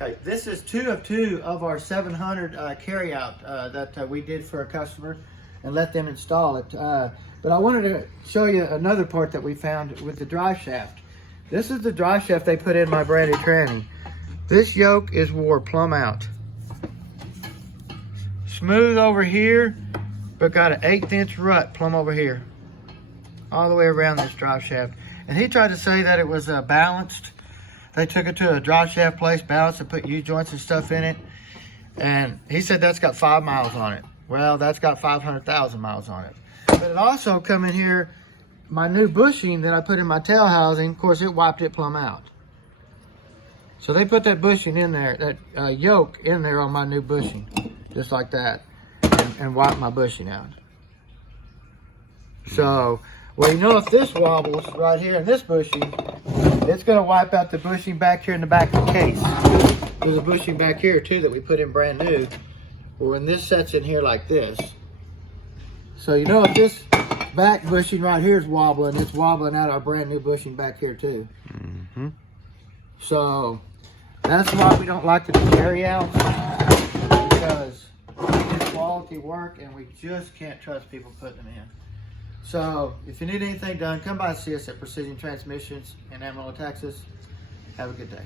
Okay, this is two of our 700 carryout that we did for a customer and let them install it. But I wanted to show you another part that we found with the drive shaft. This is the drive shaft they put in my brand new tranny. This yoke is wore plumb out. Smooth over here, but got an 1/8 inch rut plumb over here. All the way around this drive shaft. And he tried to say that it was balanced. They took it to a drive shaft place, balanced and put U-joints and stuff in it. And he said that's got 5 miles on it. Well, that's got 500,000 miles on it. But it also come in here, my new bushing that I put in my tail housing, of course it wiped it plumb out. So they put that bushing in there, that yoke in there on my new bushing, just like that, and wiped my bushing out. So, well, you know, if this wobbles right here in this bushing, it's going to wipe out the bushing back here in the back of the case. There's a bushing back here too that we put in brand new. Well, when this sets in here like this, so you know if this back bushing right here is wobbling, it's wobbling out our brand new bushing back here too. Mm-hmm. So that's why we don't like to do carry out, because it's quality work and we just can't trust people putting them in. So if you need anything done, come by and see us at Precision Transmissions in Amarillo, Texas. Have a good day.